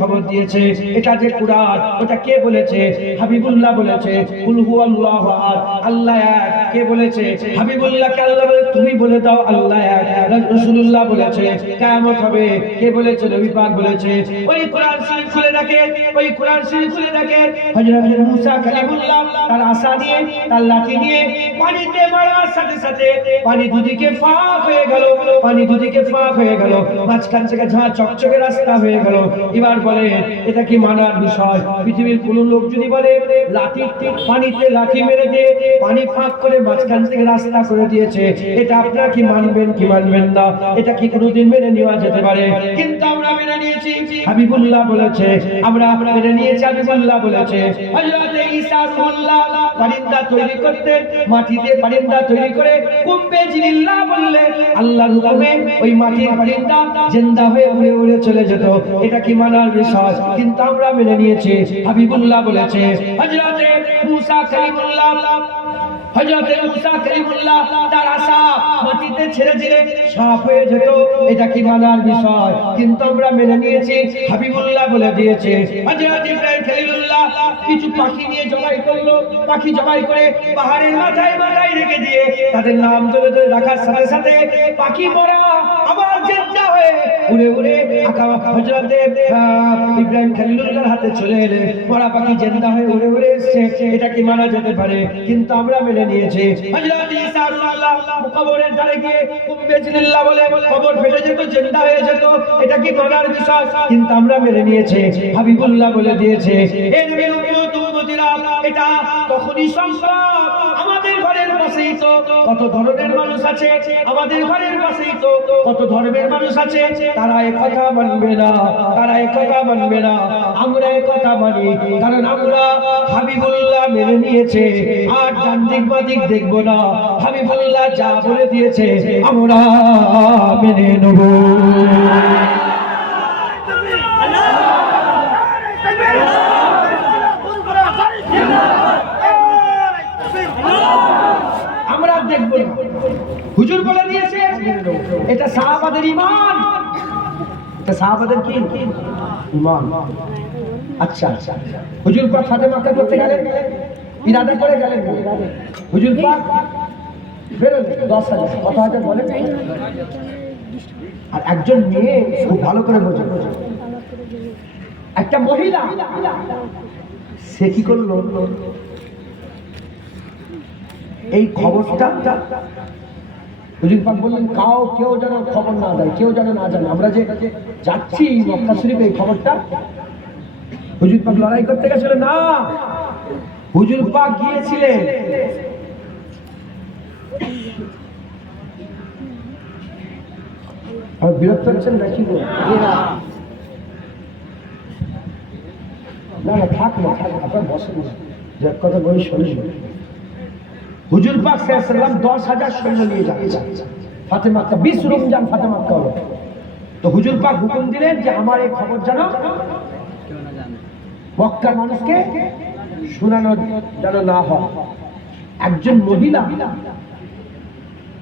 খবর দিয়েছে। এটা যে কুরআন, ওটা কে বলেছে? হাবিবুল্লাহ বলেছে। কুল হুয়াল্লাহু আহাদ, আল্লাহ এক। কে বলেছে? হাবিবুল্লাহকে আল্লাহ বলে তুমি বলে দাও আল্লাহ এক। রাসূলুল্লাহ বলেছে কিয়ামত হবে। কে বলেছে? নবী পাক বলেছে। ওই কোরআন শরীফ খুলে দেখে, ওই কোরআন শরীফ খুলে দেখে হযরত মুসা কালিমুল্লাহ তার আসা নিয়ে, তার লাঠি নিয়ে পানিতে মারার সাথে সাথে পানি দুদিকে ফাঁক হয়ে গেল, পানি দুদিকে ফাঁক হয়ে গেল, মাঝখান থেকে ঝাঁ চকচকে রাস্তা হয়ে গেল। এবার বলে এটা কি মানার বিষয়? পৃথিবীর কোন লোক যদি বলে লাঠি পানিতে লাঠি মেরে দিয়ে পানি ফাঁক করে মাঝখান থেকে রাস্তা করে দিয়েছে, এটা আপনারা কি মানবেন কি মানবেন না? এটা কি কোনোদিন মেনে নেওয়া যেতে পারে? কিন্তু আমরা মেনে নিয়েছি। হাবিবুল্লাহ বলেছে, আমরা মেনে নিয়েছি। হাবিবুল্লাহ বলেছে হযরত ঈসা রুহুল্লাহ পারিন্দা তৈরি করতে, মাটিতে পারিন্দা তৈরি করে কুম্বে জিল্লাহ বললে আল্লাহর হুকুমে ওই মাটির পারিন্দা জিন্দা হয়ে উড়ে উড়ে চলে যেত। এটা কি মানার বিষয়? কিন্তু আমরা মেনে নিয়েছি। হাবিবুল্লাহ বলেছে হযরত মুসা কালিমুল্লাহ, হযরত মুসা কালিমুল্লাহ তার আশা মাটিতে ছেড়ে দিলে সাফ হয়ে যেত। এটা কি মানার বিষয়? কিন্তু আমরা মেনে নিয়েছি। হাবিবুল্লাহ বলে দিয়েছে হযরত ইব্রাহিম খলিলুল্লাহ কিছু পাখি নিয়ে জবাই করলো, পাখি জবাই করে পাহাড়ের মাথায় মাথায় রেখে দিয়ে তাদের নাম ধরে ধরে রাখার সাথে সাথে পাখি মরা আবার জিন্দা হয়ে উড়ে উড়ে হযরত ইব্রাহিম খলিলুল্লাহর হাতে চলে এলে মরা পাখি জিন্দা হয়ে উড়ে উড়ে এসেছে। এটা কি মানা যেতে পারে? কিন্তু আমরা মেনে নিয়েছি। হযরত ঈসা আল্লাহ কবরের ধারে গিয়ে কুম্বে জিল্লাহ বলে কবর ফেটে যেত, জিন্দা হয়ে যেত। এটা কি মানার বিষয়? কিন্তু আমরা মেনে নিয়েছি। হাবিবুল্লাহ বলে দিয়েছে এই নবীর উম্মত উম্মতিরা এটা তখনই সম্ভব। আমাদের ঘরের পাশেই তো কত ধরনের মানুষ আছে, আমাদের ঘরের পাশেই তো কত ধর্মের মানুষ আছে। তারা এই কথা মানবে না, তারা এই কথা মানবে না। আমরা এই কথা মানি, কারণ আমরা হাবিবুল্লাহ মেনে নিয়েছে। আর ডান দিক বাদিক দেখবো না। হাবিবুল্লাহ যা বলে দিয়েছে আমরা মেনে নেব। আমরা দেখবো না। হুজুর বলে দিয়েছে, এটা সাহাবাদের ঈমান। এটা সাহাবাদের কি ঈমান? আচ্ছা আচ্ছা, হুজুর পাক ফাতেমা কে করতে গেলেন, ইরাদা করে গেলেন। হুজুর পাক বেরোলেন 10,000 কত হাজার বলেন। আর একজন মেয়ে খুব ভালো করে বোঝে, একটা মহিলা সে কি করলো, এই খবরটা হুজুর পাক বললেন কেউ যেন খবর না দেয়, কেউ যেন না জানে আমরা যে যাচ্ছি মক্কা শরীফে। এই খবরটা হুজুর পাক লড়াই করতে গেছিলেন না, হুজুর পাক গিয়েছিলেন আর বিরক্ত হচ্ছেন নাকি? না না থাক না, আপনার বসে না, যে কথা বলি শোনেন। হুজুর পাক সাল্লাল্লাহু আলাইহি ওয়াসাল্লাম 10,000 সৈন্য নিয়ে যাচ্ছে ফাতেমা কা 20 রমজান ফাতেমা কা হলো। তো হুজুর পাক হুকুম দিলেন যে আমার এই খবর যেন মক্কার মানুষকে শোনানো যেন না হয়। একজন মহিলা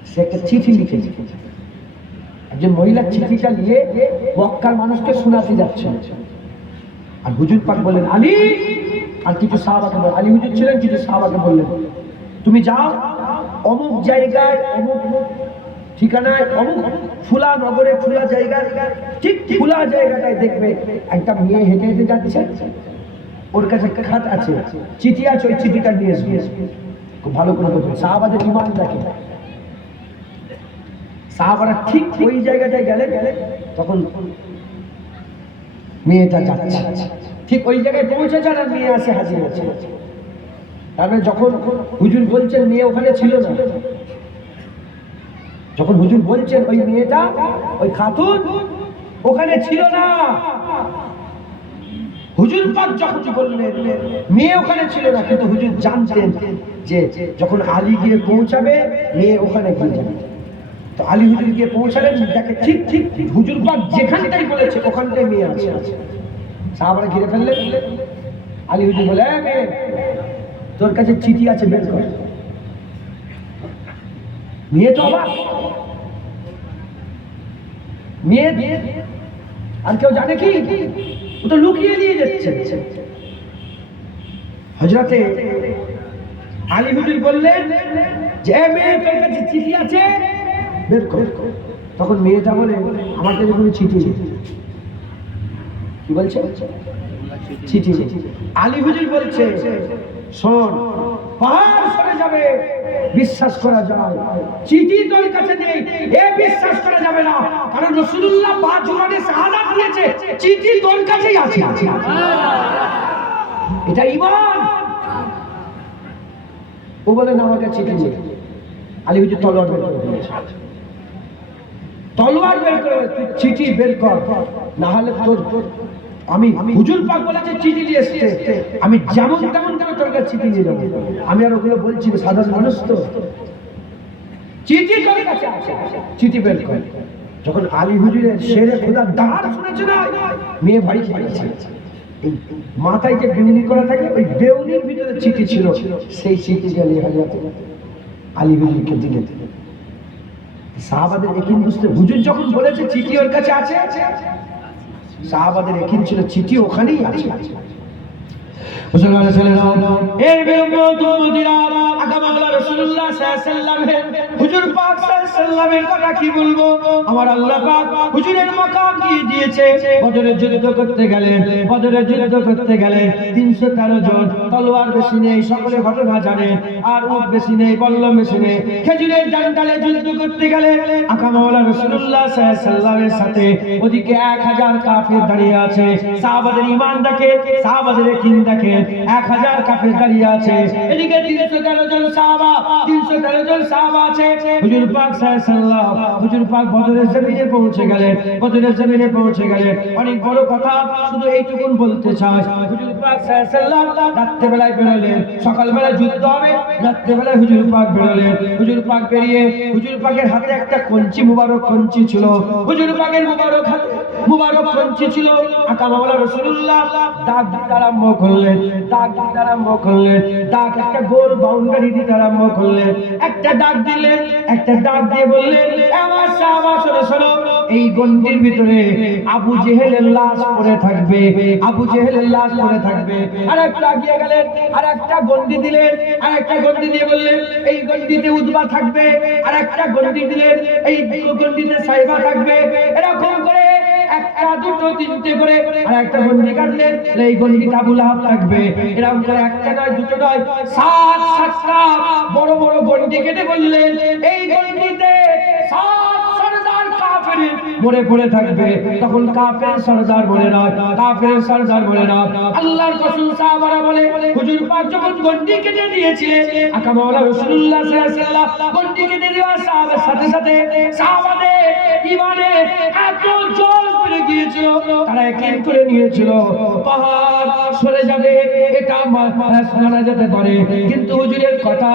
সে একটা চিঠি লিখেছে, একজন মহিলা চিঠিটা নিয়ে মক্কার মানুষকে শোনাতে যাচ্ছে। আর হুজুর পাক বললেন আলী, আর কিছু সাহাবাকে বললেন, আলী হুজুর ছিলেন, কিছু সাহাবাকে বললেন তুমি যাও অমুক জায়গায় অমুক ঠিকানায় অমুক ফুলা নগরে ফুলা জায়গায়, ঠিক ফুলা জায়গাটায় দেখবে একটা মেয়ে হেঁটে হেঁটে যাচ্ছে, ওর কাছে খাত আছে, চিঠি আছে, ওই চিঠিটা নিয়ে আসবে। খুব ভালো করে বলবেন সাহাবাদের ঈমান দেখে। সাহাবারা ঠিক ওই জায়গাটায় গেলে তখন মেয়েটা যাচ্ছে, ঠিক ওই জায়গায় পৌঁছেছে আর মেয়ে আসে হাজির আছে। তারপরে যখন হুজুর বলছেন মেয়ে ওখানে ছিল না, যখন হুজুর বলছেন ওই মেয়েটা ওই খাতুন ওখানে ছিল না, হুজুর পাক যখন বললেন মেয়ে ওখানে ছিল না, কিন্তু হুজুর জানতেন যে যখন আলী গিয়ে পৌঁছাবে মেয়ে ওখানে গিয়ে যাবে। তো আলী হুজুর গিয়ে পৌঁছালেন, দেখে ঠিক ঠিক হুজুর পাক যেখানটাই বলেছে ওখানটাই মেয়ে আছে। সাহাবারা ঘিরে ফেললেন। আলী হুজুর বলে মেয়ে তোর কাছে চিঠি আছে, বের কর। মেয়ে তো অবাক, মেয়ে আর কেউ জানে কি? ও তো লুকিয়ে দিয়ে যাচ্ছে। হযরতে আলী হুজুর বললেন যে মেয়ে তোর কাছে চিঠি আছে, বের কর। তখন মেয়েটা বলে আমার কাছে কোনো চিঠি নেই। কি বলছে? চিঠি নেই। আলী হুজুর বলছে শোন, পাহাড় সরে যাবে বিশ্বাস করা যায়, চিঠি তোর কাছে নেই এ বিশ্বাস করা যাবে না, কারণ রাসূলুল্লাহ বাজুরানে শাহাদাত দিয়েছে, চিঠি তোর কাছেই আছে। এটা ঈমান। ও বলে না আমার কাছে চিঠি নেই। আলী হুজুর তলোয়ার বের করে দিয়েছে। তলোয়ার বের করে চিঠি বের কর, না হলে তোর আমি হুজুর পাক বলেছে চিঠি নিয়ে এসেছে, আমি যেমন তেমন করে তোর কাছে চিঠি নিয়ে যাবো। আমি আর ওগুলো বলছি না, সাধারণ মানুষ তো। চিঠি তোর কাছে আছে, চিঠি বের কর। যখন আলী হুজুরের শেরে খোদার ডাক শুনেছে না, মেয়ে ভাই খেয়েছে। মাথায় যে বেউনি করা থাকে, ওই বেউনির ভিতরে চিঠি ছিল, সেই চিঠি নিয়ে আলী হুজুরকে দিলেন। সাহাবাদের একিন বুঝতে, হুজুর যখন বলেছে চিঠি ওর কাছে আছে, সাহাবাদের একিন ছিল চিঠি ওখানেই আছে। মুসলমানের ছেলেরা, এর বিরুদ্ধে উম্মতিরা আকামাল্লাহ রাসূলুল্লাহ সাল্লাল্লাহু আলাইহি ওয়াসাল্লামের হুজুর পাক সাল্লাল্লাহু আলাইহি ওয়াসাল্লামের কথা কি বলবো? আমার আল্লাহ পাক হুজুরের মাকাম কি দিয়েছে। বদরের যুদ্ধ করতে গেলেন, 313 জন, তলোয়ার বেশি নেই, সকলে ঘটনা জানেন, আর উট বেশি নেই, বল্লম বেশি নেই, খেজুরের ডান্ডালে যুদ্ধ করতে গেলে আকামাল্লাহ রাসূলুল্লাহ সাল্লাল্লাহু আলাইহি ওয়াসাল্লামের সাথে ওদিকে 1000 কাফের দাঁড়িয়ে আছে। সাহাবাদের ঈমান দেখে, সাহাবাদের ইয়াকিন দেখে, 1000 কাফের দাঁড়িয়ে আছে। এদিকে 313 জন সাহাবা, 313 জন সাহাবা আছে। হুজুর পাক সাল্লাল্লাহু আলাইহি ওয়াসাল্লাম, হুজুর পাক বদরের জমিনে পৌঁছে গেলেন, অনেক বড় কথা, শুধু এইটুকুন বলতে চাই। হুজুর পাক সাল্লাল্লাহু আলাইহি ওয়াসাল্লাম রাত্রে বেলায় বেরোলেন, সকাল বেলায় যুদ্ধ হবে, রাত্রে বেলায় হুজুর পাক বেরোলেন। হুজুর পাক বেরিয়ে, হুজুর পাকের হাতে একটা কঞ্চি, মুবারক কঞ্চি ছিল। হুজুর পাকের মুবারক হাতে মুবারক কঞ্চি ছিল। আকামাওয়ালা রাসূলুল্লাহ ডাক দিতে আরম্ভ করলেন, ডাক একটা গোল বাউন্ডারি দিতে আরম্ভ করলেন। একটা ডাক দিলেন, একটা ডাক দিয়ে বললেন, আমার সাহাবা শোনো শোনো, এই গন্ডির ভিতরে আবু জেহেলের লাশ পড়ে থাকবে, আবু জেহেলের লাশ পড়ে থাকবে। আর একটা গিয়ে গেলেন, আর একটা গন্ডি দিলেন, আর একটা গন্ডি দিয়ে বললেন এই গন্ডিতে উতবা থাকবে, আর একটা গন্ডি দিলেন এই গন্ডিতে সাইবা থাকবে। এরকম করে একটা, দুটো, তিনটে করে আর একটা গন্ডি কাটলেন, এই গন্ডিতে আবু লাহাব থাকবে। এরকম করে একটা নয়, দুটো নয়, 7-7টা বড় বড় গন্ডি কেটে বললেন এই গন্ডিতে 7 সরদার কাফের মরে পড়ে থাকবে। তখন কাফের সরদার বলে না, কাফের সরদার বলে না, আল্লাহর কসম সাহাবারা বলে হুজুর পাক যখন গন্ডি কেটে দিয়েছিলেন, আকামাওয়ালা রাসূলুল্লাহ সাল্লাল্লাহু আলাইহি ওয়াসাল্লাম গন্ডি কেটে দেওয়ার সাথে সাথে সাহাবাদের ঈমানে এত জোর পড়ে গিয়েছিল, তারা ইয়াকিন করে নিয়েছিল পাহাড় সরে যাবে, এটা মানা যেতে পারে, কিন্তু হুজুরের কথা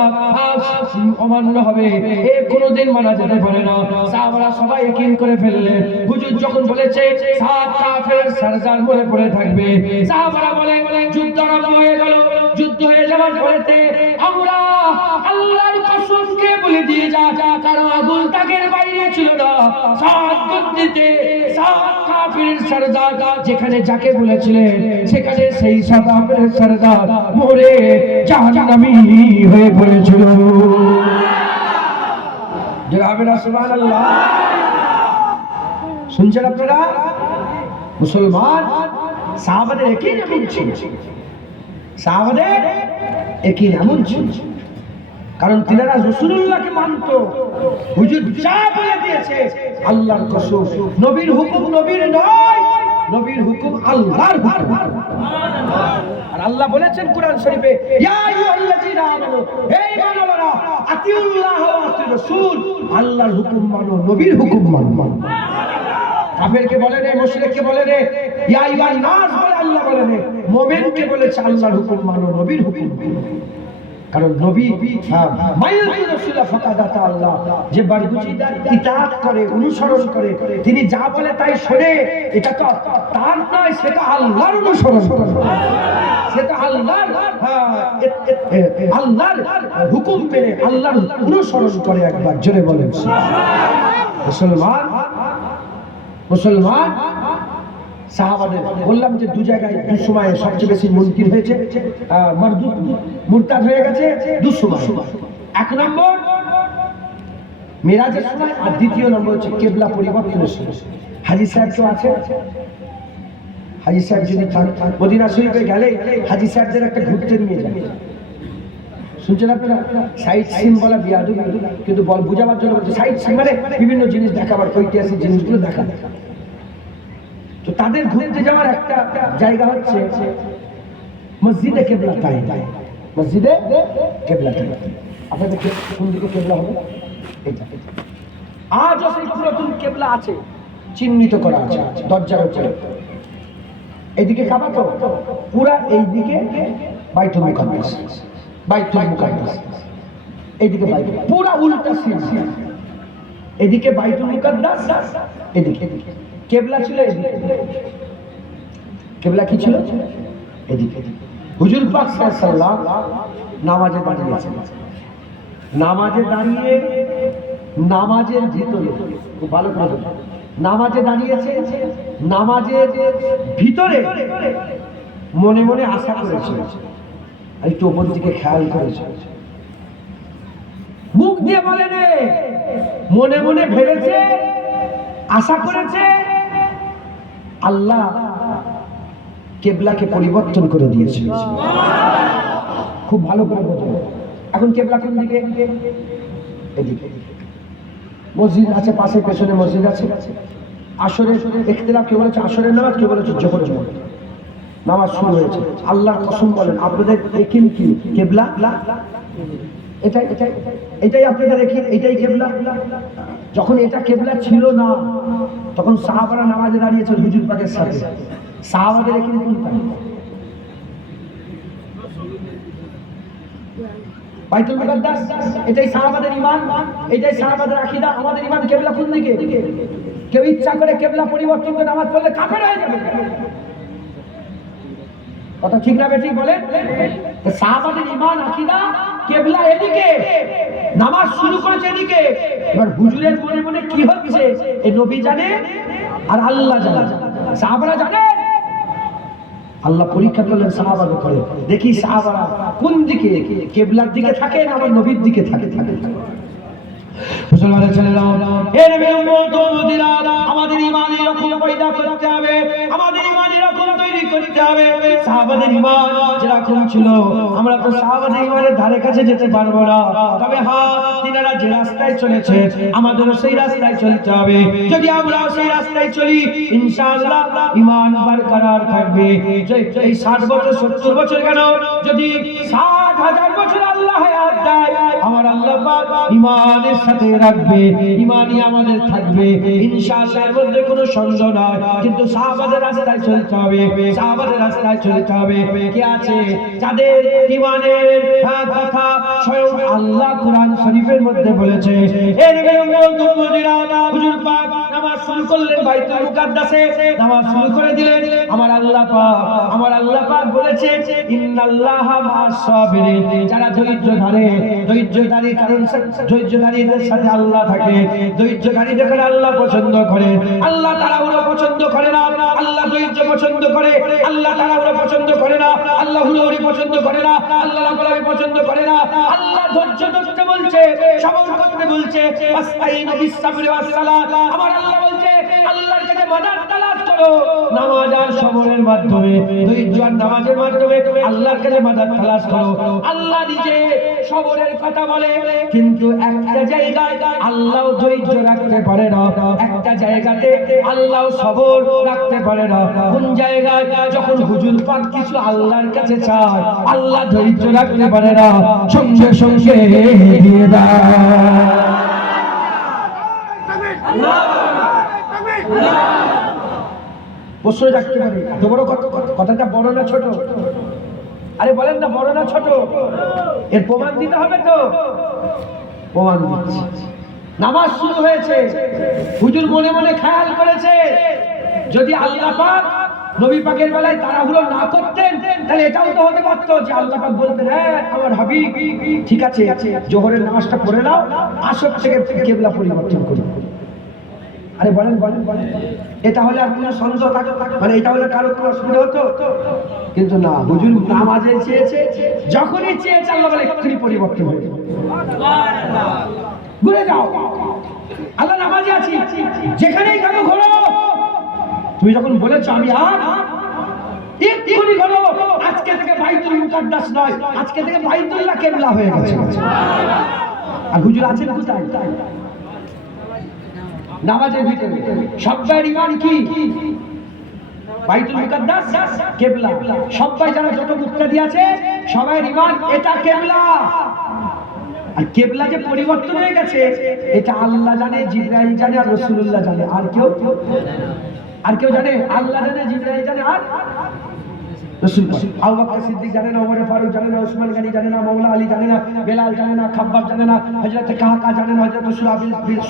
অমান্য হবে, এ কোনোদিন মানা যেতে পারে না। সাহাবারা সবাই ইয়াকিন করে ফেললেন। হুজুর যখন বলেছে 7 কাফের সরদার মরে পড়ে থাকবে, সাহাবারা বলে যুদ্ধ আরম্ভ হয়ে গেল। যুদ্ধ হয়ে যাওয়ার পরেতে আমরা আল্লাহর কসমকে বলে দিয়ে যা, কারণ আগুন তাকের বাইরে ছিল না, 7 গন্ডিতে 7 কাফের সরদার, যেখানে যাকে বলেছিলেন সেখানে সেই 7 কাফের সরদার মরে জাহান্নামী হয়ে পড়েছিল। সুবহানাল্লাহ। শুনছেন আপনারা? মুসলমান সাহাবাদের একই এমন ছিল, সাহাবাদের একই এমন ছিল, কারণ তিনারা রাসূলুল্লাহকে মানত। হুজুর যা বলে দিয়েছে আল্লাহর কসম, নবীর হুকুম নবীর নয়, নবীর হুকুম আল্লাহর হুকুম। আর আল্লাহ বলেছেন কোরআন শরীফে, ইয়া আইয়ুহাল্লাযীনা আমানু, হে ঈমানওয়ালারা, আতিউল্লাহ ওয়া আতিউর রাসূল, আল্লাহর হুকুম মানো, নবীর হুকুম মানো। কাফেরকে বলে রে, মুশরিককে বলে রে, ইয়া আইয়ুহান নাস বলে আল্লাহ বলে রে, মুমিনকে বলেছে আল্লাহর হুকুম মানো, নবীর হুকুম মানো। কারণ নবী মাইয়াতুর রাসূলুল্লাহ ফাকাদাতা আল্লাহ, যে বারগুচিদার ইতাআত করে, অনুসরণ করে, তিনি যা বলে তাই শোনে, এটা তো তার নয়, সেটা আল্লাহর অনুসরণ করে, সেটা আল্লাহর আল্লাহর হুকুম মেনে আল্লাহর অনুসরণ করে। একবার জোরে বলেন মুসলমান, মুসলমান সাহাবাদের বললাম যে দু জায়গায় দু সময়ে সবচেয়ে বেশি মুনকির হয়েছে, মারদুদ মুরতাদ হয়ে গেছে দু সময়। এক নম্বর মিরাজের সময়, আর দ্বিতীয় নম্বর হচ্ছে কেবলা পরিবর্তনের সময়। হাজী সাহেব কেউ আছে? হাজী সাহেব যদি মদিনা শরীফে গেলে হাজী সাহেবদের একটা ঘুরতে নিয়ে যায়, শুনছেন আপনারা? সাইট সিন বলা বিয়াদু, কিন্তু বল বুঝাবার জন্য বলছে সাইট সিন মানে বিভিন্ন জিনিস দেখাবার, ঐতিহাসিক জিনিসগুলো দেখা। তো তাদের ঘুরতে যাওয়ার একটা জায়গা হচ্ছে মসজিদে কেবলা তাই, মসজিদে কেবলা তাই। আপনাদের কোন দিকে কেবলা হবে? এটা আজও সেই পুরাতন কেবলা আছে, চিহ্নিত করা আছে দরজার উপরে। এইদিকে কাবা তো পুরা, এইদিকে বাইতুল মুকাদ্দাস, বাইতুল মুকাদ্দাস, এইদিকে বাইতুল, পুরা উল্টা সিন। এদিকে বাইতুল মুকাদ্দাস, এদিকে কেবলা ছিল এদিকে। কেবলা কি ছিল? এদিকে। হুজুর পাক সাল্লাল্লাহু আলাইহি ওয়াসাল্লাম নামাজে দাঁড়িয়েছেন। নামাজে দাঁড়িয়ে নামাজের ভিতরে, খুব ভালো করে নামাজে দাঁড়িয়েছে, নামাজের ভিতরে মনে মনে আশা করেছে, একটু ওপর দিকে খেয়াল করেছে, মুখ দিয়ে বলে নে, মনে মনে ভেবেছে, আশা করেছে আল্লাহ কেবলাকে পরিবর্তন করে দিয়েছে। খুব ভালো করে বোঝো। এখন কেবলা কোন দিকে? এদিকে। মসজিদ আছে পাশে, পেছনে মসজিদ আছে। আসরের ইখতিলাফ, কেউ বলেছে আসরের নামাজ, কেউ বলেছে জোহরের নামাজ শুরু হয়েছে। আল্লাহর কসম বলেন আপনাদের একিন কি কেবলা? এটাই এটাই এটাই আপনাদের একিন, এটাই কেবলা। যখন এটা কেবলা ছিল না তখন সাহাবারা নামাজে দাঁড়িয়েছেন হুজুর পাকের সাথে। সাহাবাদের একিন কোনটা? বাইতুল মুকাদ্দাস, এটাই সাহাবাদের ঈমান, এটাই সাহাবাদের আকীদা। আমাদের ঈমান কেবলা কোন দিকে? কেউ ইচ্ছা করে কেবলা পরিবর্তন করে নামাজ পড়লে কাফের হয়ে যাবে। কথা ঠিক না বেঠিক বলেন? সাহাবাদের ঈমান আকীদা কেবলা এদিকে, নামাজ শুরু করেছে এদিকে। এবার হুজুরের মনে মনে কি হচ্ছে এই নবী জানে আর আল্লাহ জানে, সাহাবারা জানে। আল্লাহ পরীক্ষা করলেন সাহাবাদের করে, দেখি সাহাবারা কোন দিকে, কেবলার দিকে থাকে না আমার নবীর দিকে থাকে। মুসলমানের ছেলেরা, এর আমাদের ঈমান এরকম পয়দা করতে হবে, আমাদের ঈমান এরকম তৈরি করতে হবে। সাহাবাদের ঈমান যেরকম ছিল, আমরা তো সাহাবাদের ঈমানের ধারে কাছে যেতে পারবো না, তবে হ্যাঁ তিনারা যে রাস্তায় চলেছে আমাদেরও সেই রাস্তায় চলতে হবে। যদি আমরা সেই রাস্তায় চলি ইনশাআল্লাহ ঈমান বরকরার থাকবে। এই 60 বছর 70 বছর কেন, যদি 60,000 বছর আল্লাহ হায়াত দেয়, আমার আল্লাহ পাক ঈমানের সাথে রাখবে, ঈমানই আমাদের থাকবে ইনশাআল্লাহ, এর মধ্যে কোনো সন্দেহ নাই। কিন্তু সাহাবাদের রাস্তায় চলতে হবে, সাহাবাদের রাস্তায় চলতে হবে। কি আছে যাদের ঈমানের কথা স্বয়ং আল্লাহ কোরআন শরীফের মধ্যে বলেছে। এর হুজুর পাক নামাজ শুরু করলেন বাইতুল মুকাদ্দাসে, নামাজ শুরু করে দিলেন। আমার আল্লাহ পাক বলেছে ইন্নাল্লাহা মা'আস সাবিরিন, যারা ধৈর্য ধরে, ধৈর্যধারী, কারণ ধৈর্যধারীদের সাথে আল্লাহ থাকে। ধৈর্যধারীদের আল্লাহ পছন্দ করে, আল্লাহ তাড়াহুড়ো পছন্দ করে না, আল্লাহ ধৈর্য পছন্দ করে। আল্লাহ তাড়াহুড়ো পছন্দ করে না, আল্লাহ হুড়োহুড়ি পছন্দ করে না, আল্লাহ লাফালাফি পছন্দ করে না। আল্লাহ ধৈর্য ধরতে বলছে, সবর করতে বলছে। আস্তাইনু বিস-সাবরি ওয়াস-সালাত, আমার আল্লাহ বলছে আল্লাহর কাছে মাদাদ তালাশ করো, নামাজ আর সবরের মাধ্যমে, ধৈর্য আর নামাজের মাধ্যমে আল্লাহর কাছে মাদাদ তালাশ করো। আল্লাহ নিজে সবরের কথা বলে, কিন্তু একটা জায়গায় আল্লাহ ধৈর্য রাখতে পারে না, একটা জায়গাতে আল্লাহ সবর রাখতে পারে না। কোন জায়গায়? যখন হুজুর পাক কিছু আল্লাহর কাছে চায়, আল্লাহ ধৈর্য রাখতে পারে না, সঙ্গে সঙ্গে দিয়ে দেয়। প্রশ্ন রাখতে পারে, এত বড় কথাটা বড় না ছোট? আরে বলেন না, বড় না ছোট? এর প্রমাণ দিতে হবে তো, প্রমাণ দিচ্ছি। নামাজ শুরু হয়েছে, হুজুর মনে মনে খেয়াল করেছে যদি আল্লাহ পাক নবী পাকের বেলায় তাড়াহুড়ো না করতেন তাহলে এটাও তো হতে পারত যে আল্লাহ পাক বলতেন হ্যাঁ আমার হাবিব ঠিক আছে জোহরের নামাজটা পড়ে নাও, আসর থেকে কিবলা পরিবর্তন করুন। আরে বলেন বলেন বলেন, এটা হলে আপনার সন্দেহ থাকতো, মানে এটা হলে কারো কোনো অসুবিধা হতো? কিন্তু না, হুজুর নামাজে চেয়েছে, যখনই চেয়েছে আল্লাহ বলে এক্ষুনি পরিবর্তন হয়ে যাবে, ঘুরে যাও, আল্লাহ নামাজে আছি, যেখানেই থাকো ঘোরো। তুমি যখন বলেছো আমি আর এক্ষুনি ঘোরো, আজকে থেকে বাইতুল মুকাদ্দাস নয়, আজকে থেকে বাইতুল্লাহ কিবলা হয়ে গেছে। আর হুজুর আছেন কোথায়? নামাজের ভিতরে। সবার ঈমান কি? বাইতুল মুকাদ্দাস কিবলা। সবাই যারা যত মুক্তাদি আছে সবাই ঈমান এটা কিবলা। আর কিবলা যে পরিবর্তন হয়ে গেছে এটা আল্লাহ জানে, জিবরাইল জানে, আর রাসূলুল্লাহ জানে, আর কেউ জানে? আল্লাহ জানে, জিবরাইল জানে, আর রাসূল। আবু বকর সিদ্দিক জানে না, ওমর ফারুক জানে না, ওসমান গনি জানে না, মাওলা আলী জানে না, বেলাল জানে না, খাব্বাব জানে না, হযরত কাহকা জানে না, হযরত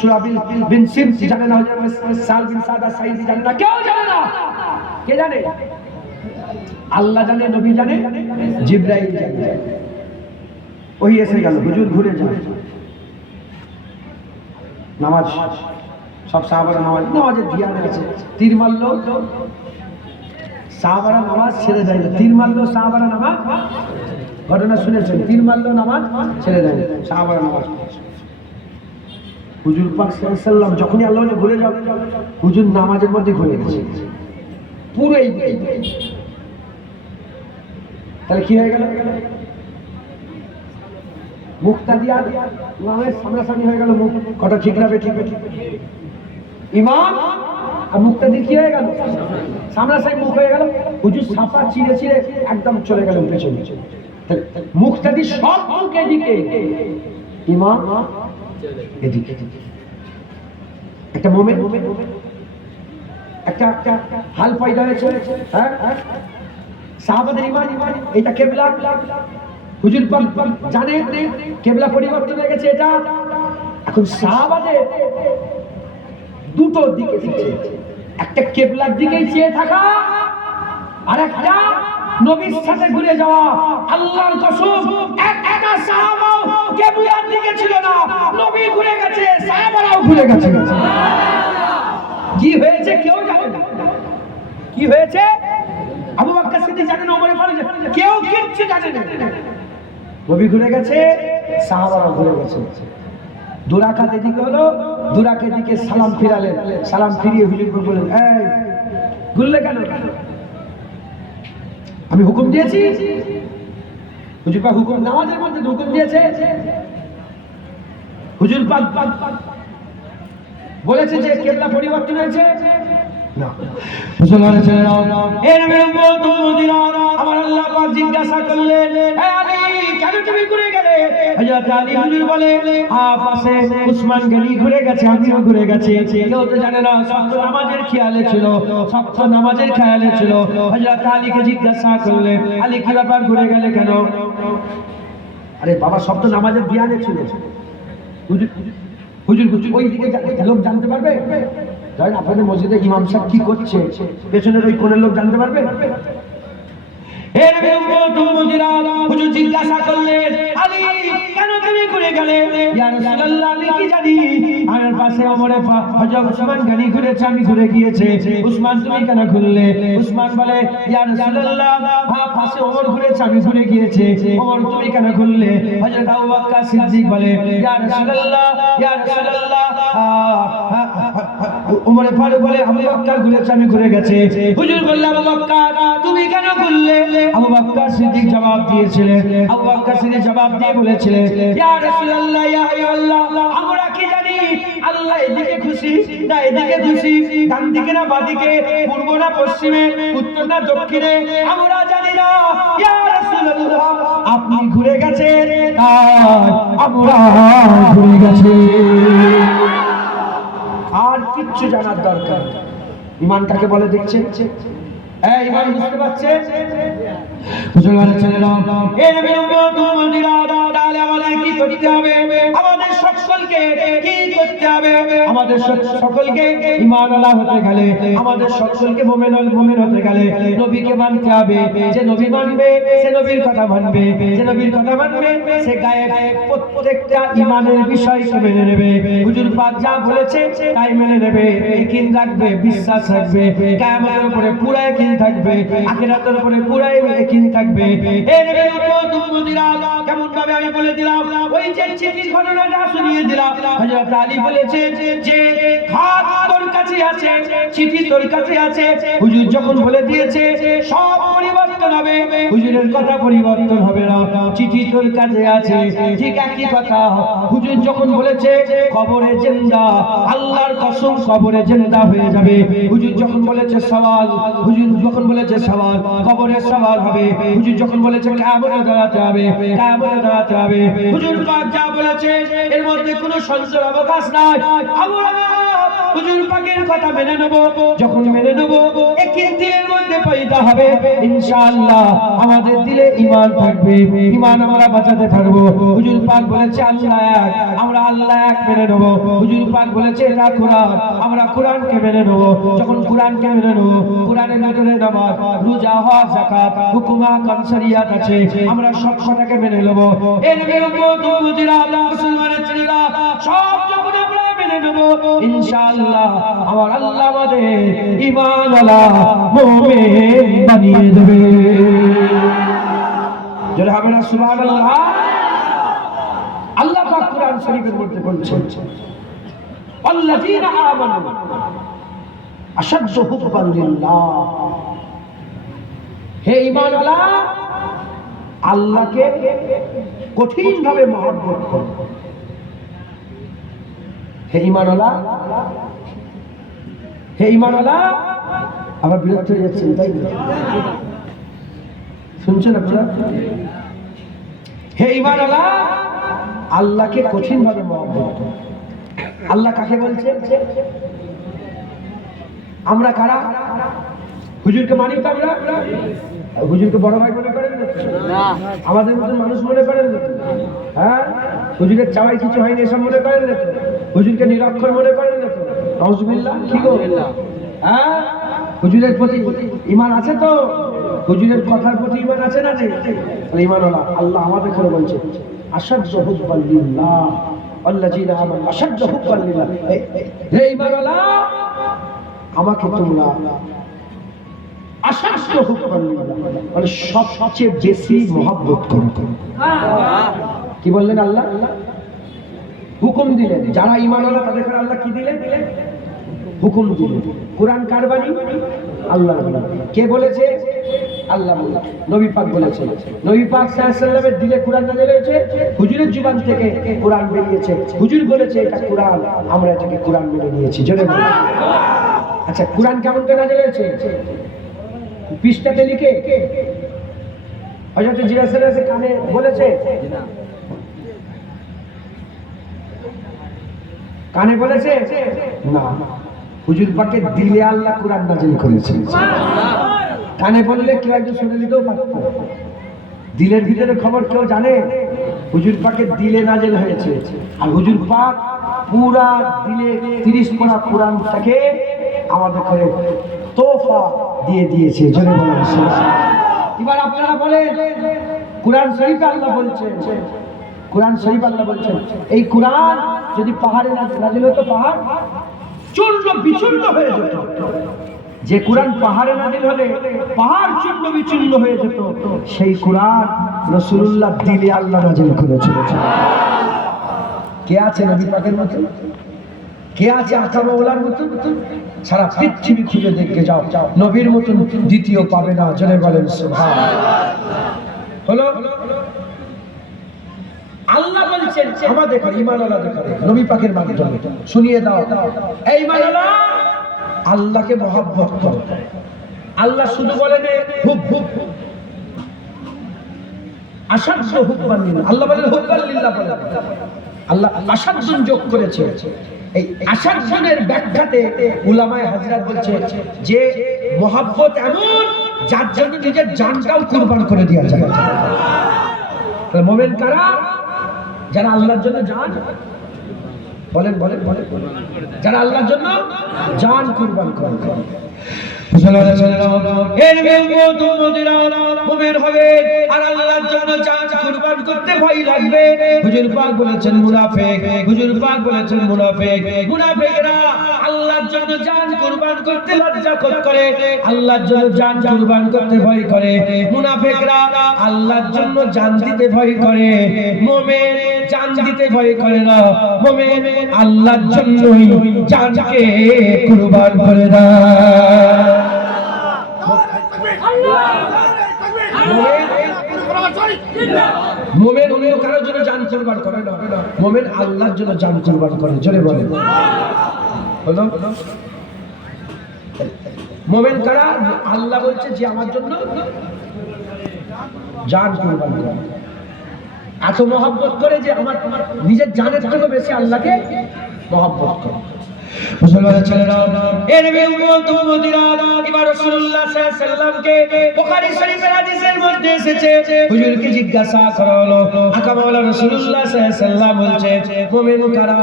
সুরাবিল বিন সিমস জানে না, হযরত সাল বিন সাদা সাইদি জানে না, কেউ জানে না। কে জানে? আল্লাহ জানে, নবী জানে, জিবরাইল জানে। ওই এসে গেল, হুজুর ঘুরে যান, নামাজ সব সাহাবারা নামাজের ধ্যান আছে। তীর মারলো, সাহাবারা নামাজ ছেড়ে দেয় না। তীর মারলো, সাহাবারা নামাজ, ঘটনা শুনেছেন, তীর মারলো, নামাজ ছেড়ে দেয় না, সাহাবারা নামাজ। হুজুর পাক সাল্লাল্লাহু আলাইহি ওয়াসাল্লাম যখনই আল্লাহ বলে ঘুরে যাও, হুজুর নামাজের মধ্যে ঘুরে গেছে পুরো। তাহলে কি হয়ে গেল? মুক্তাদি আর ইমামের সামনাসামনি হয়ে গেল। কথা ঠিক না বেঠিক? ইমাম আর মুক্তাদি কি হয়ে গেল? সামনাসামনি মুখ হয়ে গেল। হুজুর সাফা চিড়ে চিড়ে একদম চলে গেল পেছনে। মুক্তাদি সব মুখ এদিকে, ইমাম এদিকে। একটা মোমেন্ট, একটা হাল পয়দা হয়েছে। হ্যাঁ, সাহাবাদের ঈমান, এটা কিবলা। হুজুর পাক জানে কিবলা পরিবর্তন হয়ে গেছে এটা। এখন সাহাবাদের দুটো দিকে চেয়ে, একটা কিবলার দিকেই চেয়ে থাকা, আর একটা নবীর সাথে ঘুরে যাওয়া। আল্লাহর কসম, একটা সাহাবাও কিবলার দিকে ছিল না, নবী ঘুরে গেছে, সাহাবারাও ঘুরে গেছে। কি হয়েছে কেউ জানে না। কি হয়েছে আবু বকর সিদ্দিক জানে না, ওমর ফারুক জানে না, কেউ কিচ্ছু জানে না। নবী ঘুরে গেছে, সাহাবারা ঘুরে গেছে। দুরাকাত এদিকে হলো, দুরাকাত এদিকে সালাম ফিরালেন। সালাম ফিরিয়ে হুজুর বললেন, এই ঘুরলে কেন? আমি হুকুম দিয়েছি। হুজুর পাক হুকুম, নামাজের মধ্যে হুকুম দিয়েছে। হুজুর পাক বলেছে যে কিবলা পরিবর্তন হয়েছে না। মুসলমানের ছেলেরা, এ নবীর উম্মত উম্মতিরা, আমার আল্লাহ পাক জিজ্ঞাসা করলেন, হে আলী কেন তুমি ঘুরে গেলে? হযরত আলী হুজুর বলে, পাশে উসমান গনি ঘুরে গেছে, আমিও ঘুরে গেছি। কেউ তো জানে না, সব তো নামাজের খেয়ালে ছিল, সব তো নামাজের খেয়ালে ছিল। হযরত আলীকে জিজ্ঞাসা করলেন, আলী কি ব্যাপার ঘুরে গেলে কেন? আরে বাবা, সব তো নামাজের ধ্যানে ছিল। হুজুর ওই দিকে লোক জানতে পারবে? জানেন আপনাদের মসজিদে ইমাম সাহেব কি করছে, পেছনের ওই কোণের লোক জানতে পারবে? হুজুর জিজ্ঞাসা করলেন, আলী কেন তুমি ঘুরে গেলে? ইয়া রাসূলুল্লাহ, আমি কি জানি। আমার পাশে ওমরে হযরত উসমান গনি ঘুরেছে, আমি ঘুরে গিয়েছে। উসমান তুমি কেন ঘুরলে? উসমান বলে, ইয়া রাসূলুল্লাহ, পাশে ওমর ঘুরেছে, আমি ঘুরে গিয়েছে। ওমর তুমি কেন ঘুরলে? হযরত আবু বকর সিদ্দিক বলে, ইয়া রাসূলুল্লাহ, ইয়া রাসূলুল্লাহ, ওমর ফারুক বলে, আবু বকর ঘুরেছে, আমি ঘুরে গেছে। হুজুর বললেন, আবু বকর তুমি কেন ঘুরলে? আবু বকর সিদ্দিক জবাব দিয়েছিলেন। আবু বকর সিদ্দিক জবাব দিয়ে বলেছিলেন, ইয়া রাসূলুল্লাহ, ইয়া হাবিবাল্লাহ, আমরা কি জানি আল্লাহ এদিকে খুশি না এদিকে খুশি, ডান দিকে না বাদিকে, পূর্ব না পশ্চিমে, উত্তর না দক্ষিণে, আমরা জানি না। ইয়া রাসূলুল্লাহ, আপনি ঘুরে গেছেন, আমরা ঘুরে গেছি। আর কিচ্ছু জানার দরকার। ঈমান কাকে বলে দেখছেন? এই ঈমান বুঝতে পারছেন? মুসলমানের ছেলেরা, এই নবীর উম্মত উম্মতিরা, তাহলে আমাদের কি করতে হবে? আমাদের সকলকে কি করতে হবে? আমাদের সকলকে ঈমানওয়ালা হতে গেলে, আমাদের সকলকে মুমিন হতে গেলে নবীকে মানতে হবে। যে নবী মানবে সে নবীর কথা মানবে, যে নবীর কথা মানবে সে গায়েব প্রত্যেকটা ঈমানের বিষয়কে মেনে নেবে। হুজুর পাক যা বলেছে তাই মেনে নেবে, ইয়াকিন রাখবে, বিশ্বাস রাখবে, কিয়ামতের উপরে পুরো ইয়াকিন থাকবে, আখিরাতের উপরে পুরো ইয়াকিন থাকবে। এই নবীর উম্মতিরা কেমন ভাবে আমি বলে দিলাম, ওই যে চিঠির ঘটনাটা শুনিয়ে দিলাম। হযরত আলী বলেছে যে খাত তোর কাছে আছে, চিঠি তোর কাছে আছে। হুজুর যখন বলে দিয়েছে সব পরিবর্তন হবে, হুজুরের কথা পরিবর্তন হবে না, চিঠি তোর কাছে আছে। ঠিক একই কথা হুজুর যখন বলেছে কবরে জিন্দা, আল্লাহর কসম কবরে জিন্দা হয়ে যাবে। হুজুর যখন বলেছে সওয়াল, হুজুর যখন বলেছে সওয়াল, কবরে সওয়াল হবে। হুজুর যখন বলেছে কিয়ামতে দাঁড়াতে হবে, কিয়ামতে দাঁড়াতে হবে। হুজুর পাক যা বলেছে এর মধ্যে কোনো সংশয়ের অবকাশ নাই। আমরা হুজুর পাকের কথা মেনে নেব। যখন মেনে নেব একই দিলের মধ্যে পয়দা হবে, ইনশাআল্লাহ আমাদের দিলে ঈমান থাকবে, ঈমান আমরা বাঁচাতে পারবো। হুজুর পাক বলেছে আল্লাহ এক, আমরা আল্লাহ এক মেনে নেব। হুজুর পাক বলেছে এটা কোরআন, আমরা কোরআনকে মেনে নেব। যখন কোরআনকে মেনে নেব, কোরআনের ভিতরে নামাজ, রোজা, হজ, যাকাত, হুকুমা, শরিয়াত আছে, আমরা সব কথাকে মেনে নেব। এই নবীর উম্মতিরা, মুসলমানের ছেলেরা সব যখন আমরা মেনে নেব, ইনশাআল্লাহ আমার আল্লাহ আমাদের ঈমানওয়ালা মুমিন বানিয়ে দেবে। জোরে হবে না সুবহানাল্লাহ? আল্লাহ পাক কোরআন শরীফের মধ্যে বলছেন আল্লাযীনা আমানু আশাদ্দু হুব্বান লিল্লাহ। হে ঈমানওয়ালা, আল্লাহকে কঠিন ভাবে মহব্বত করো। হে ঈমানওয়ালা, হে ঈমানওয়ালা, আবার বিরক্ত হয়ে যাচ্ছেন তাই না? শুনছেন আপনারা? হে ঈমানওয়ালা, আল্লাহকে কঠিন ভাবে মহব্বত করো। আল্লাহ কাকে বলছে? আমরা কারা? হুজুরকে মানি তো আমরা? হুজুরকে বড় ভাই মনে করেন না? আমাদের মতো মানুষ মনে করেন না? হ্যাঁ, হুজুরের চাওয়াই কিছু হয়নি এসব মনে করেন না? হুজুরকে নিরক্ষর মনে করেন না? নাউজুবিল্লাহ। কি গো? হ্যাঁ, হুজুরের প্রতি ঈমান আছে তো? হুজুরের কথার প্রতি ঈমান আছে না? ঈমানওয়ালা আল্লাহ আমাদের করে বলছে আশাদ্দু হুব্বান লিল্লাহ, আল্লাযীনা আমানু আশাদ্দু হুব্বান লিল্লাহ। হে ঈমানওয়ালা, আমাকে তোমরা আশাদ্দু হুব্বান লিল্লাহ মানে সবচেয়ে বেশি মহব্বত করো। কি বললেন আল্লাহ? হুকুম দিলেন। যারা ঈমানওয়ালা তাদের করে আল্লাহ কি দিলেন? হুকুম দিলেন। কোরআন কার বাণী? আল্লাহর বাণী। কে বলেছে? আল্লাহ বলে, নবী পাক বলেছেন। নবী পাক সাল্লাল্লাহু আলাইহি ওয়াসাল্লামের দিলে কোরআন নাযিল হয়েছে, হুজুরের জীবন থেকে কোরআন বেরিয়েছে। হুজুর বলেছে এটা কোরআন, আমরা এটাকে কোরআন মেনে নিয়েছি। জোরে বলুন। আচ্ছা, কোরআন কেমন করে নাযিল হয়েছে? পৃষ্ঠাতে লিখে হযরত জিজ্ঞাসা করেছে কানে বলেছে? কানে বলেছে না, হুজুর পাকের দিলে আল্লাহ কোরআন নাযিল করেছেন। কানে বললে কেউ একজন শুনে নিতেও পারত, দিলের ভিতরে খবর কেউ জানে? হুজুর পাকের দিলে নাযিল হয়েছে। আর হুজুর পাক পুরা দিলে 30 পারা কোরআন থেকে আমাদের করে তোফা দিয়ে দিয়েছে। জোরে বলেন সুবহানাল্লাহ। এবার আপনারা বলেন কোরআন শরীফে আল্লাহ বলছেন, কোরআন শরীফ আল্লাহ বলছেন এই কোরআন যদি পাহাড়ে নাযিল হতো পাহাড় চূর্ণ বিচূর্ণ হয়ে যেত। যে কোরআন পাহাড়ে নাযিল হলে পাহাড় চূর্ণ বিচূর্ণ হয়ে যেত, সেই কোরআন রাসূলুল্লাহ দিলে আল্লাহ নাযিল করেছেন। কে আছে নবী পাকের মতো? কে আছে আকামাওয়ালার মতো? সারা পৃথিবী খুঁজে দেখে যাও, নবীর মতন দ্বিতীয় পাবে না। জোরে বলেন সুবহানাল্লাহ। হলো আল্লাহ বলছেন আমাদের করে ঈমানওয়ালাদের করে নবী পাকের মাধ্যমে শুনিয়ে দাও, এই ঈমানওয়ালা আল্লাহকে মহব্বত করো। আল্লাহ শুধু বলেন হুব হুব আশাদ্দু হুব্বান লিল্লাহ, আল্লাহ বলেন হুব্বান লিল্লাহ বলেন। আল্লাহ আশাদ্দুন যোগ করেছে। এই আশাদ্দুনের ব্যাখ্যাতে উলামায়ে হযরত বলছে যে মহব্বত এমন যার জন্য নিজের জানটাও কুরবান করে দেওয়া যায়। মুমিন কারা? যারা আল্লাহর জন্য জান, বলেন বলেন বলেন, যারা আল্লাহর জন্য জান কুরবান করে। মুসলমানের ছেলেরা এর মুমিন হবে আর আল্লাহর জন্য জান কুরবান করতে ভয় লাগবে। হুজুর পাক বলেছেন মুনাফিক, হুজুর পাক বলেছেন মুনাফিক, মুনাফিকরা আল্লাহর জন্য জান কুরবান করতে লজ্জা করে, আল্লাহর জন্য জান কুরবান করতে ভয় করে। মুনাফিকরা আল্লাহর জন্য জান দিতে ভয় করে, মুমিন জান দিতে ভয় করে না। মুমিন আল্লাহর জন্যই জানকে কুরবান করে দেয়। মুমিন অন্য কারোর জন্য জান কুরবান করে না, মুমিন আল্লাহর জন্য জান কুরবান করে। জোরে বলেন হলো। মুমিন কারা? আল্লাহ বলছে যে আমার জন্য জান কুরবান করে, এত মহব্বত করে যে আমার নিজের জানের থেকে বেশি আল্লাহকে মহব্বত করে। মুসলমানের ছেলেরা এর উম্মতিরা এবার রাসূলুল্লাহ সাল্লাল্লাহু আলাইহি ওয়াসাল্লামকে বুখারী শরীফের হাদিসের মধ্যে এসেছে, হুজুরকে জিজ্ঞাসা করা হলো, আকা মাওলা রাসূলুল্লাহ সাল্লাল্লাহু আলাইহি ওয়াসাল্লাম বলছে মুমিন কারা?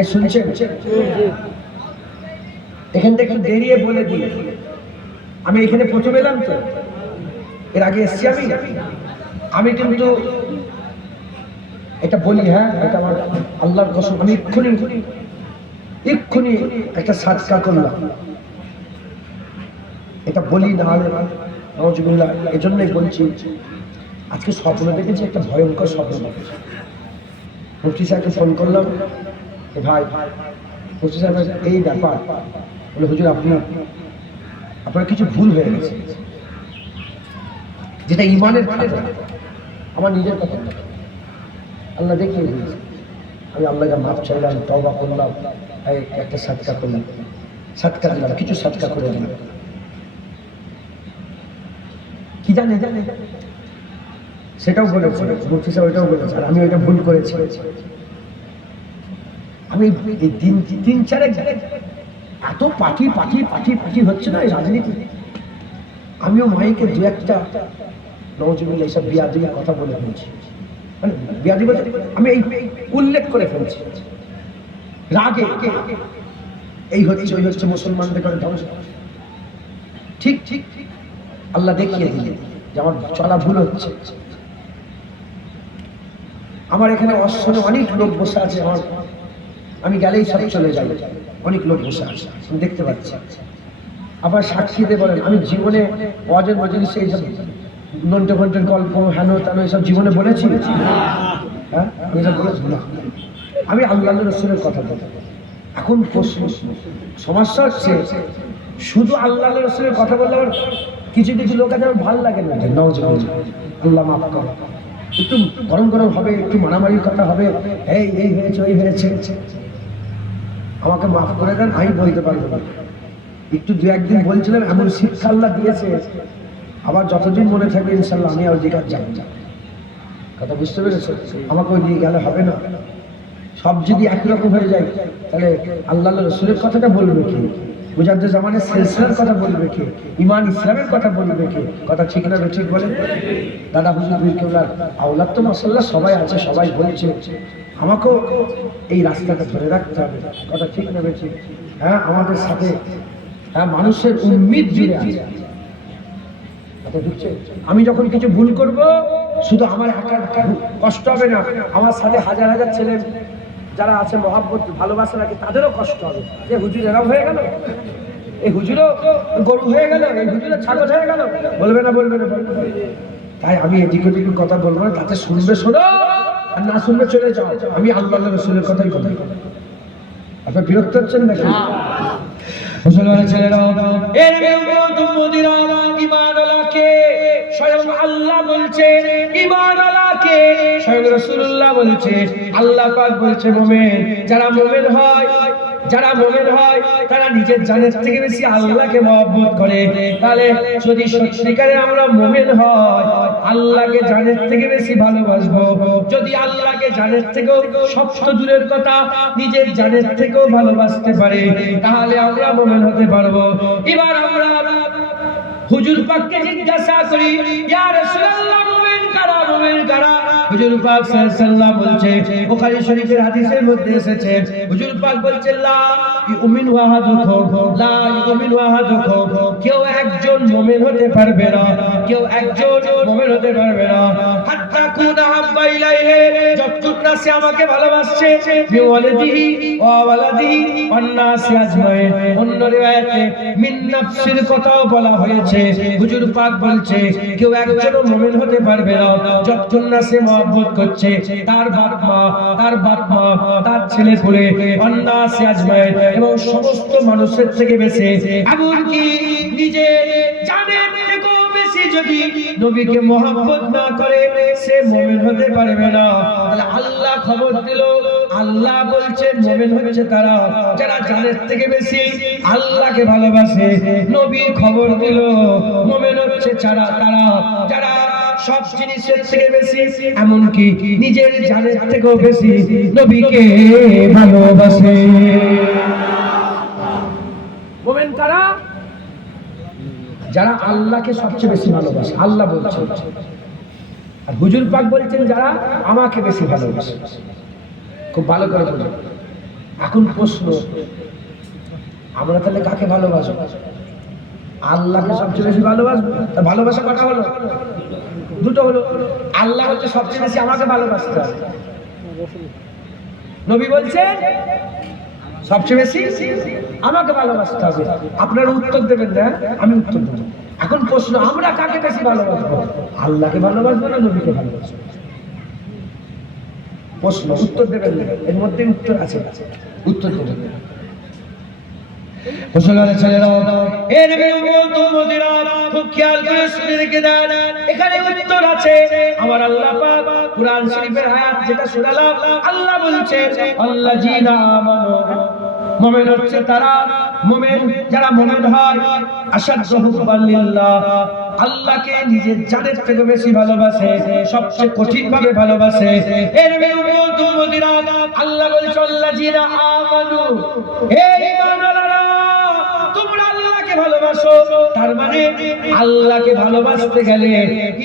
এই শুনছেন? এখান থেকে দেরিয়ে বলে দিই, আমি এখানে প্রথম এলাম তো, এর আগে এসেছি আমি কিন্তু এটা বলি, হ্যাঁ এটা আমার আল্লাহর কসম, আমি এক্ষুনি একটা সাদকা করলাম, এটা বলি না নাউজুবিল্লাহ। এজন্যই বলছি, আজকে স্বপ্ন দেখেছি, একটা ভয়ঙ্কর স্বপ্ন দেখেছি। মুফতি সাহেবকে ফোন করলাম, ভাই মুফতি সাহেব এই ব্যাপার, বলে হুজুর আপনার কিছু ভুল হয়ে গেছে, যেটা ইমানের আমার নিজের কথা আল্লাহ দেখিয়ে দিয়েছে। আমি আল্লাহকে মাফ চাইলাম, তওবা করলাম, একটা সাদকা করলাম, সাদকা দিলাম, কিছু সাদকা করে দিলাম। কি জানে সেটাও বলেছে মুফতি সাহেব, ওইটাও বলেছে, আর আমি ওইটা ভুল করেছি। আমি এই তিন চারেক এত পাখি হচ্ছে না এই রাজনীতি, আমিও মাইকে দু একটা নওজুবিল্লাহ এইসব বিয়াদির কথা বলে ফেলছি, মানে বিয়াদি বলতে আমি এই উল্লেখ করে ফেলছি রাগে, এই হচ্ছে ওই হচ্ছে, মুসলমানদের করে ধ্বংস। ঠিক আল্লাহ দেখিয়ে দিলে যে আমার চলা ভুল হচ্ছে। আমার এখানে অশ্বনে অনেক লোক বসে আছে, আমি গেলেই সব চলে যাই, অনেক লোক বসে আছে, আমি দেখতে পাচ্ছি। আবার সাক্ষী দিয়ে বলেন, আমি জীবনে ওয়াজের মজলিসে এইসব নন্টে ফন্টের গল্প হেন তেন এইসব জীবনে বলেছি? হ্যাঁ আমি এটা বলেছি না, আমি আল্লাহ রাসূলের কথা বলি। এখন প্রশ্ন, সমস্যা হচ্ছে শুধু আল্লাহ রাসূলের কথা বললে আমার কিছু লোক আছে আমার ভালো লাগে না, আল্লাহ মাফ করো, একটু গরম হবে, একটু মারামারির কথা হবে, এই হয়েছে ওই হয়েছে, আমাকে মাফ করে দেন, আমি বলতে পারবো না। একটু দু একদিন বলছিলাম, এমন শিক্ষা আল্লাহ দিয়েছে, আবার যতদিন মনে থাকবে ইনশাল্লাহ আমি ওই দিকে যাবো। কথা বুঝতে পেরেছে? আমাকে ওই দিকে গেলে হবে না। সব যদি একই রকম হয়ে যায় তাহলে আল্লাহ রাসূলের কথাটা বলবে কি, মুজাদ্দিদ জামানের সিলসিলার কথা বলবে কি, ঈমান ইসলামের কথা বলবে কি? কথা ঠিক না বেঠিক বলেন? দাদা হুজুর বীর কেবলার আওলাদ তো মাশাআল্লাহ সবাই আছে, সবাই বলছে, আমাকেও এই রাস্তাটা ধরে রাখতে হবে। কথা ঠিক না বেঠিক? হ্যাঁ আমাদের সাথে মানুষের উম্মিদ জুড়ে আছে। আমি যখন কিছু ভুল করব, শুধু আমার কষ্ট হবে না, আমার সাথে হাজার হাজার ছেলে যারা আছে মহব্বত ভালোবাসা রাখে, তাদেরও কষ্ট হবে যে হুজুর এরকম হয়ে গেল, এই হুজুরও গরু হয়ে গেল, এই হুজুরও ছাগল হয়ে গেল, বলবে না? তাই আমি এদিক ওদিক কথা বলবো না, তাতে শুনবে শোনো, আর না শুনবে চলে যাও। আমি আল্লাহ রাসূলের কথাই কথা। আপনার বিরক্ত হচ্ছেন নাকি? মুসলমানের ছেলেরা এর উম্মতিরা ঈমানওয়ালাকে স্বয়ং আল্লাহ বলছে, ঈমানওয়ালাকে স্বয়ং রাসূলুল্লাহ বলছে, আল্লাহ পাক বলছে মুমিন যারা মুমিন হয় তারা নিজের জানের থেকে বেশি আল্লাহকে মহব্বত করে। তাহলে যদি সত্যিকারে আমরা মুমিন হয়, আল্লাহকে জানের থেকে বেশি ভালোবাসবো। যদি আল্লাহকে জানের থেকেও সবচেয়ে দূরের কথা নিজের জানের থেকেও ভালোবাসতে পারি, তাহলে আমরা মুমিন হতে পারবো। এবার আমরা হুজুর পাককে জিজ্ঞাসা করি, ইয়া রাসূলুল্লাহ মুমিন কারা? হুজুর পাক সাল্লাল্লাহু আলাইহি বলছে, বুখারী শরীফের হাদিসের মধ্যে এসেছে, হুজুর পাক বলছেন লা ইউমিনু আহাদুকুম, লা ইউমিনু আহাদুকুম, কেউ একজন মুমিন হতে পারবে না, কেউ একজন মুমিন হতে পারবে না হাত্তা কুনা হাব্বা ইলাইহি, যতক্ষণ না সে আমাকে ভালোবাসছে, বিওয়ালিদিহি ওয়া ওয়ালাদিহি ওয়ান নাসি আজমাইন। অন্য রিওয়ায়াতে মিন নাফসির কথাও বলা হয়েছে। হুজুর পাক বলছে কেউ একজন মুমিন হতে পারবে না যতক্ষণ না সে মহব্বত করছে তার বাপ মা, তার ছেলে পুলে, ওয়ান নাসি আজমাইন, এবং সমস্ত মানুষের থেকে বেশি, এমনকি নিজের জানের থেকেও বেশি যদি নবীকে মহব্বত না করে সে মুমিন হতে পারবে না। তাহলে আল্লাহ খবর দিল, আল্লাহ বলছেন মুমিন হচ্ছে তারা যারা জানের থেকে বেশি আল্লাহকে ভালোবাসে। নবী খবর দিল মুমিন হচ্ছে তারা যারা সব জিনিসের থেকে বেশি, এমনকি নিজের জানের থেকেও বেশি নবীকে ভালোবাসে। মুমিন কারা? যারা আল্লাহকে সবচেয়ে বেশি ভালোবাসে। আল্লাহ বলছেন, আর হুজুর পাক বলছেন যারা আমাকে বেশি ভালোবাসে। খুব ভালো করে বলুন। এখন প্রশ্ন, আমরা তাহলে কাকে ভালোবাসবো? আল্লাহকে সবচেয়ে বেশি ভালোবাসবো। তা ভালোবাসা কটা হলো? দুটো হলো। আল্লাহ হচ্ছে সবচেয়ে বেশি আমাকে ভালোবাসতে হবে। নবী বলছেন সবচেয়ে বেশি আমাকে ভালোবাসতে হবে। আপনারা উত্তর দেবেন না, আমি উত্তর দেব। এখন প্রশ্ন, আমরা কাকে বেশি ভালোবাসবো? আল্লাহকে ভালোবাসবো না নবীকে ভালোবাসবো? প্রশ্ন, উত্তর দেবেন না, এর মধ্যে উত্তর আছে, উত্তর দেবেন। মুসলমানের ছেলেরা, এ নবীর উম্মত উম্মতিরা, খুব খেয়াল করে শুনে রেখে দেন, এখানে উত্তর আছে। আমার আল্লাহ পাক কুরআন শরীফের আয়াত যেটা শোনালাম, আল্লাহ বলছেন আল্লাযীনা আমানু, মুমিন হচ্ছে তারা, মুমিন যারা মুমিন হয়, আশাদ্দু হুব্বান লিল্লাহ, আল্লাহকে নিজের জানের থেকে বেশি ভালোবাসে, সবচেয়ে কঠিন ভাবে ভালোবাসে। এর উম্মত উম্মতিরা, আল্লাহ বলছে আল্লাযীনা আমানু, হে ঈমানওয়ালারা তোমরা আল্লাহকে ভালোবাসো। তার মানে আল্লাহকে ভালোবাসতে গেলে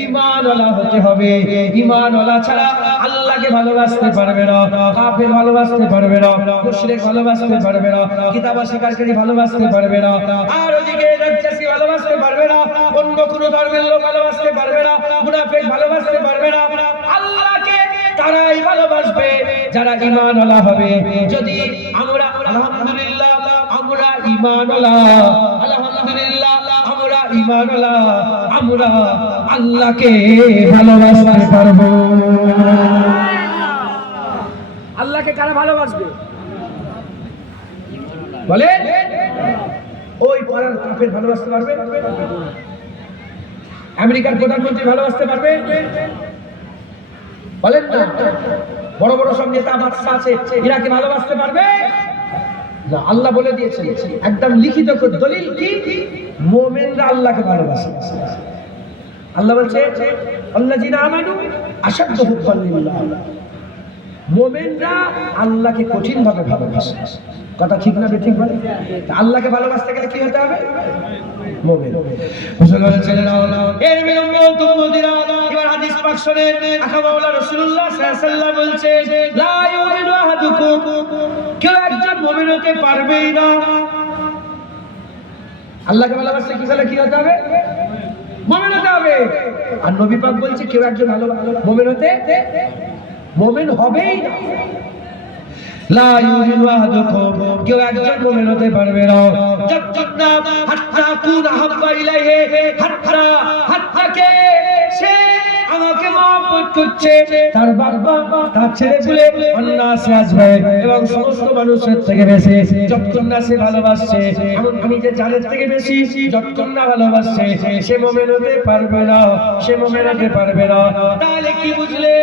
ঈমানওয়ালা হতে হবে। ঈমানওয়ালা ছাড়া আল্লাহকে ভালোবাসতে পারবে না, কাফের ভালোবাসতে পারবে না, মুশরিক ভালোবাসতে পারবে না, কিতাব অস্বীকারী ভালোবাসতে পারবে না, আর ওদিকে দাজ্জালি ভালোবাসতে পারবে না, অন্য কোনো ধর্মের লোক ভালোবাসতে পারবে না, মুনাফিক ভালোবাসতে পারবে না। আল্লাহকে তারাই ভালোবাসবে যারা ঈমানওয়ালা হবে। যদি আমরা আলহামদুলিল্লাহ আমরা ঈমানওয়ালা, আলহামদুলিল্লাহ আমরা ঈমানওয়ালা, আমরা আল্লাহকে ভালোবাসতে পারবো। আল্লাহকে কারা ভালোবাসবে বলে? ওই পাড়ার কাফের ভালোবাসতে পারবে? আমেরিকার প্রধানমন্ত্রী ভালোবাসতে পারবে? বলেন না। বড় বড় সব নেতা বাদশা আছে, এরা কি ভালোবাসতে পারবে? না। আল্লাহ বলে দিয়েছেন একদম লিখিত দলিল কি, মুমিনরা আল্লাহকে ভালোবাসে। আল্লাহ বলছে আল্লাযীনা আমানু আশাদ্দু হুব্বান লিল্লাহ, মুমিনরা আল্লাহকে কঠিন ভাবে ভালোবাসে। কথা ঠিক না ঠিক বলে? আল্লাহকে ভালোবাসতে গেলে কি হতে হবে? মুমিন। মুসলমানের ছেলেরা, এর উম্মত উম্মতিরা, এবার হাদিস পাক শুনেন। আকা মাওলা রাসূলুল্লাহ সাল্লাল্লাহু আলাইহি ওয়াসাল্লাম বলছে লা ইউমিনু আহাদুকুম, কেউ একজন মুমিন হতে পারবেই না। আল্লাহকে ভালোবাসতে কি হলে কি হতে হবে? মুমিন হতে হবে। আর নবী পাক বলছে কেউ একজন মুমিন হতে মুমিন হবেই না। লা ইউমিনু আহাদুকুম, কেউ একজন মুমিন হতে পারবে না যতক্ষণ না হাত্তা কুনা হাব্বা ইলাইহি, হাত্তাকে সে আমাকে মহব্বত করছে, তার বাবা, তার ছেলেপুলে, অন্নাসে আজমাইন, এবং সমস্ত মানুষের থেকে বেশি যতক্ষণ না সে ভালোবাসছে, আমি যে জানের থেকে বেশি যতক্ষণ না ভালোবাসছে, সে মুমিন হতে পারবে না, সে মুমিন হতে পারবে না। তাহলে কি বুঝলে?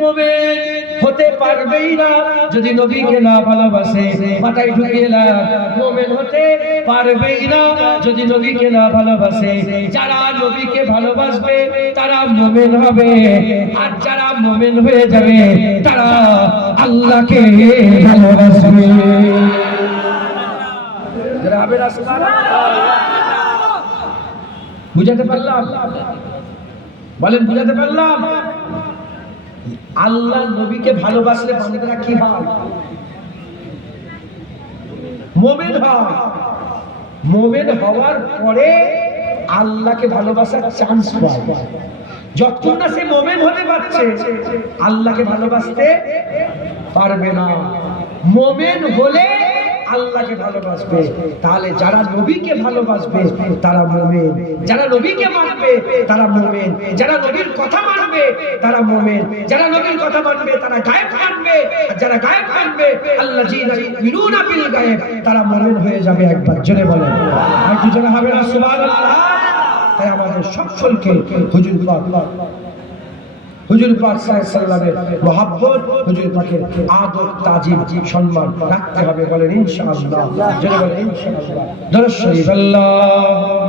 মুমিন হতে পারবেই না যদি নবীকে না ভালোবাসে। মাথায় ঢুকিয়ে নাও, মুমিন হতে পারবেই না যদি নবীকে না ভালোবাসে। যারা নবীকে ভালোবাসবে তারা মুমিন হবে, আর যারা মুমিন হয়ে যাবে তারা আল্লাহকে ভালোবাসবে। যারা হবে না, বুঝাতে পারলাম? বলেন বুঝাতে পারলাম? আল্লাহ নবীকে ভালোবাসলে বান্দারা কি হয়? মুমিন হয়। মুমিন হওয়ার পরে আল্লাহকে ভালোবাসার চান্স পায়। যতক্ষণ না সে মুমিন হতে পারছে আল্লাহকে ভালোবাসতে পারবে না। মুমিন হলে আল্লাহকে ভালোবাসবে। তাহলে যারা নবীকে ভালোবাসবে তারা মুমিন, যারা নবীকে মানবে তারা মুমিন, যারা নবীর কথা মানবে তারা মুমিন, যারা নবীর কথা মানবে তারা গায়েব মানবে, আর যারা গায়েব মানবে আল্লাযীনা ইউমিনুনা বিল গায়েব তারা মুমিন হয়ে যাবে। একবার জোরে বলেন, আর কি জোরে হবে না সুবহানাল্লাহ। তাই আমাদের সকলকে হুজুর পাক সাল্লাল্লাহু আলাইহি ওয়াসাল্লামের মহব্বত, হুজুর পাকের আদব তাজিম সম্মান রাখতে হবে। বলেন ইনশাআল্লাহ, জোরে বলেন ইনশাআল্লাহ। দরুদ শরীফ। আল্লাহ